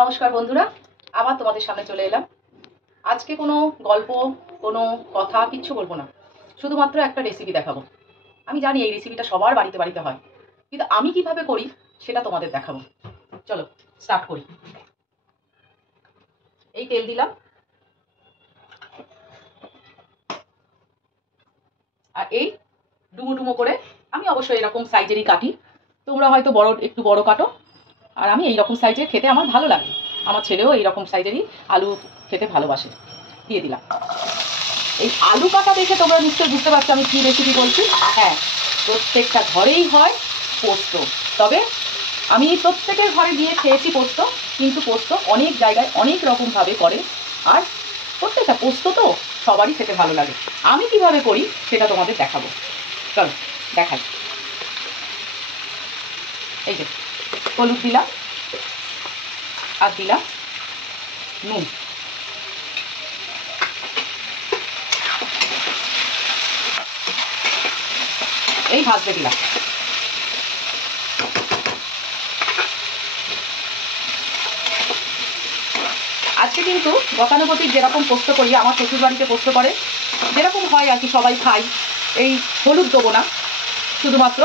নমস্কার বন্ধুরা, আবার তোমাদের সামনে চলে এলাম। আজকে কোনো গল্প, কোনো কথা কিচ্ছু বলবো না, শুধুমাত্র একটা রেসিপি দেখাবো। আমি জানি এই রেসিপিটা সবার বাড়িতে বাড়িতে হয়, কিন্তু আমি কিভাবে করি সেটা তোমাদের দেখাবো। চলো স্টার্ট করি। এই তেল দিলাম, আর এই ডুমো ডুমো করে আমি অবশ্যই এরকম সাইজেরই কাটি, তোমরা হয়তো বড় একটু বড় কাটো, আর আমি এইরকম সাইজের খেতে আমার ভালো লাগে। আমার ছেলেও এইরকম সাইজেরই আলু খেতে ভালোবাসে। দিয়ে দিলাম। এই আলু কাটা দেখে তোমরা নিশ্চয়ই বুঝতে পারছো আমি কি রেসিপি বলছি। হ্যাঁ, প্রত্যেকটা ঘরেই হয় পোস্ত, তবে আমি প্রত্যেকের ঘরে গিয়ে খেয়েছি পোস্ত, কিন্তু পোস্ত অনেক জায়গায় অনেক রকমভাবে করে, আর প্রত্যেকটা পোস্ত তো সবারই খেতে ভালো লাগে। আমি কিভাবে করি সেটা তোমাদের দেখাবো। চলো দেখাই। এই যে হলুদ দিলাম, আর দিলাম নুন, এই ভাজতে দিলাম। আজকে কিন্তু গতানুগতিক যেরকম পোস্ত করি, আমার শ্বশুর বাড়িতে পোস্ত করে যেরকম হয় আর কি, সবাই খাই। এই হলুদ দেবো না, শুধুমাত্র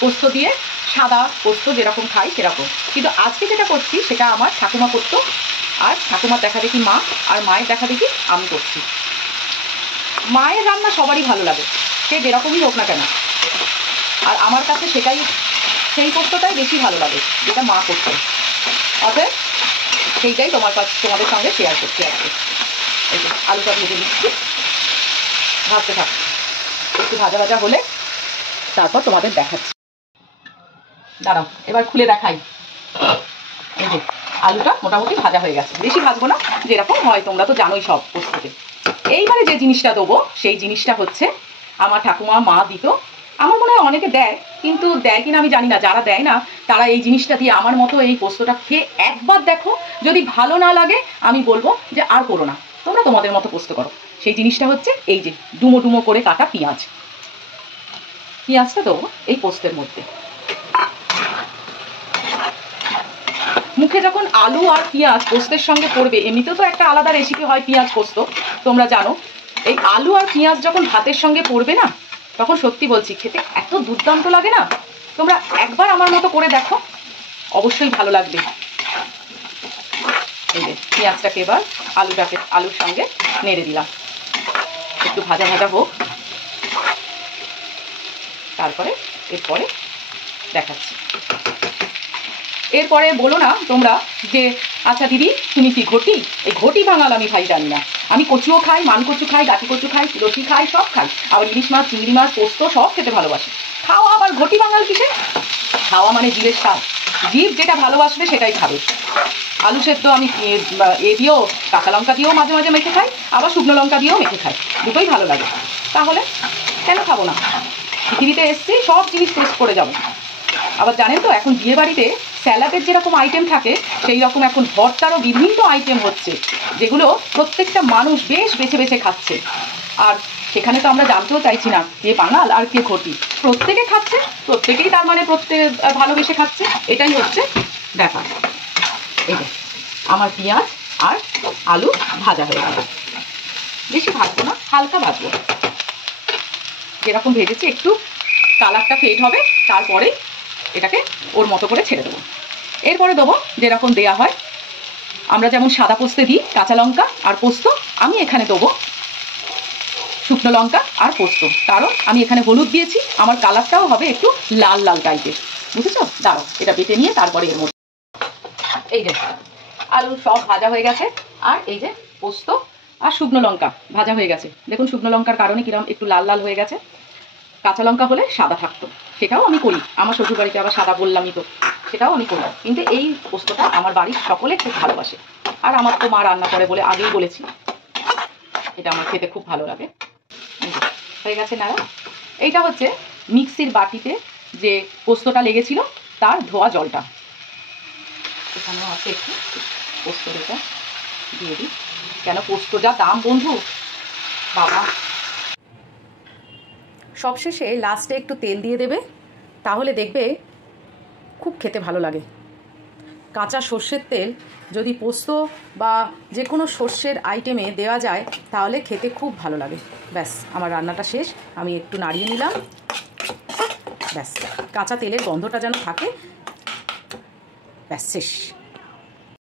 পোস্ত দিয়ে সাদা পোস্ত যেরকম খাই সেরকম। কিন্তু আজকে যেটা করছি সেটা আমার ঠাকুমা করতো, আর ঠাকুমার দেখা দেখি মা, আর মায়ের দেখা দেখি আমি করছি। মায়ের রান্না সবারই ভালো লাগে, সে যেরকমই হোক না কেন, আর আমার কাছে সেটাই, সেই পোস্তটাই বেশি ভালো লাগে যেটা মা করতো। অতএব সেইটাই তোমাদের সঙ্গে শেয়ার করছি আজকে। এই যে আলুটা ভেজে নিচ্ছি, ভাজতে থাকছি, একটু ভাজা ভাজা হলে তারপর তোমাদের দেখাচ্ছি। দাঁড়াও, এবার খুলে দেখাই। এই যে আলুটা মোটামুটি ভাজা হয়ে গেছে, বেশি ভাজবো না, যেরকম হয় তোমরা তো জানোই সব পোস্ততে। এইবারে যে জিনিসটা দেবো সেই জিনিসটা হচ্ছে আমার ঠাকুমা মা দিত, আমার মনে হয় অনেকে দেয়, কিন্তু দেয় কিনা আমি জানি না। যারা দেয় না তারা এই জিনিসটা দিয়ে আমার মতো এই পোস্তটা খেয়ে একবার দেখো, যদি ভালো না লাগে আমি বলবো যে আর করো না, তোমরা তোমাদের মতো পোস্ত করো। সেই জিনিসটা হচ্ছে এই যে ডুমো ডুমো করে কাটা পেঁয়াজ। পেঁয়াজটা দেবো এই পোস্তের মধ্যে। মুখে যখন আলু আর পেঁয়াজ পোস্তের সঙ্গে পড়বে, এমনিতেও তো একটা আলাদা রেসিপি হয় পেঁয়াজ পোস্ত, তোমরা জানো। এই আলু আর পেঁয়াজ যখন ভাতের সঙ্গে পড়বে না, তখন সত্যি বলছি খেতে এত দুর্দান্ত লাগে না। তোমরা একবার আমার মতো করে দেখো, অবশ্যই ভালো লাগবে। এই যে পেঁয়াজটাকে এবার আলুর সঙ্গে নেড়ে দিলাম, একটু ভাজা ভাজা হোক, তারপরে এরপরে দেখাচ্ছি। এরপরে বলো না তোমরা যে আচ্ছা দিদি তুমি কি ঘটি? এই ঘটি বাঙাল আমি ভাই জানি না। আমি কচুও খাই, মান কচু খাই, ডাটি কচু খাই, লতি খাই, সব খাই। আবার ইলিশ মাছ, চিংড়ি মাছ, পোস্ত সব খেতে ভালোবাসি। খাওয়া আবার ঘটি বাঙাল কিসে? খাওয়া মানে জীবের স্বাদ, জীব যেটা ভালোবাসবে সেটাই খাবে। আলু সেদ্ধ আমি দিয়েও, কাঁচা লঙ্কা দিয়েও মাঝে মাঝে মেখে খাই, আবার শুকনো লঙ্কা দিয়েও মেখে খাই, দুটোই ভালো লাগে। তাহলে কেন খাবো না? পৃথিবীতে এসছি সব জিনিস টেস্ট করে যাবো। আবার জানেন তো এখন বিয়ে বাড়িতে স্যালাডের যেরকম আইটেম থাকে, সেই রকম এখন ভর্তারও বিভিন্ন আইটেম হচ্ছে, যেগুলো প্রত্যেকটা মানুষ বেশ বেছে বেছে খাচ্ছে। আর সেখানে তো আমরা জানতেও চাইছি না কে বাঙাল আর কে ঘটি, প্রত্যেকে খাচ্ছে, প্রত্যেকেই তার মানে প্রত্যেক ভালোবেসে খাচ্ছে, এটাই হচ্ছে ব্যাপার। এই যে আমার পেঁয়াজ আর আলু ভাজা হয়ে গেল, বেশি ভাজবো না, হালকা ভাজবো, যেরকম ভেজেছি একটু কালারটা ফেড হবে, তারপরে এটাকে ওর মতো করে ছেড়ে দেবো। এরপরে দেবো যেরকম দেয়া হয়, আমরা যেমন সাদা পোস্তে দিই কাঁচা লঙ্কা আর পোস্ত, আমি এখানে দেবো শুকনো লঙ্কা আর পোস্ত, কারণ আমি এখানে হলুদ দিয়েছি, আমার কালারটাও হবে একটু লাল লাল টাইপের, বুঝেছো? দাঁড়াও এটা বেটে নিয়ে তারপরে এর মধ্যে। এই যে আলু সব ভাজা হয়ে গেছে, আর এই যে পোস্ত আর শুকনো লঙ্কা ভাজা হয়ে গেছে। দেখুন শুকনো লঙ্কার কারণে কিরম একটু লাল লাল হয়ে গেছে, কাঁচা লঙ্কা হলে সাদা থাকতো, সেটাও আমি করি। আমার শ্বশুরবাড়িতে আবার সাদা বললামই তো, সেটাও আমি করি। কিন্তু এই পোস্তটা আমার বাড়ির সকলে খুব ভালোবাসে, আর আমার তো মা রান্না করে বলে আগেই বলেছি, এটা আমার খেতে খুব ভালো লাগে। হয়ে গেছে নাড়া। এইটা হচ্ছে মিক্সির বাটিতে যে পোস্তটা লেগেছিল তার ধোয়া জলটা, এখানেও আছে একটু পোস্তটা দিয়ে দিই, কেন পোস্ত যা দাম বন্ধু বাবা। সবশেষে লাস্টে একটু তেল দিয়ে দেবে, তাহলে দেখবে খুব খেতে ভালো লাগে। কাঁচা সর্ষের তেল যদি পোস্ত বা যে কোনো সর্ষের আইটেমে দেওয়া যায় তাহলে খেতে খুব ভালো লাগে। ব্যাস আমার রান্নাটা শেষ, আমি একটু নাড়িয়ে নিলাম, ব্যাস কাঁচা তেলের গন্ধটা যেন থাকে, ব্যাস শেষ।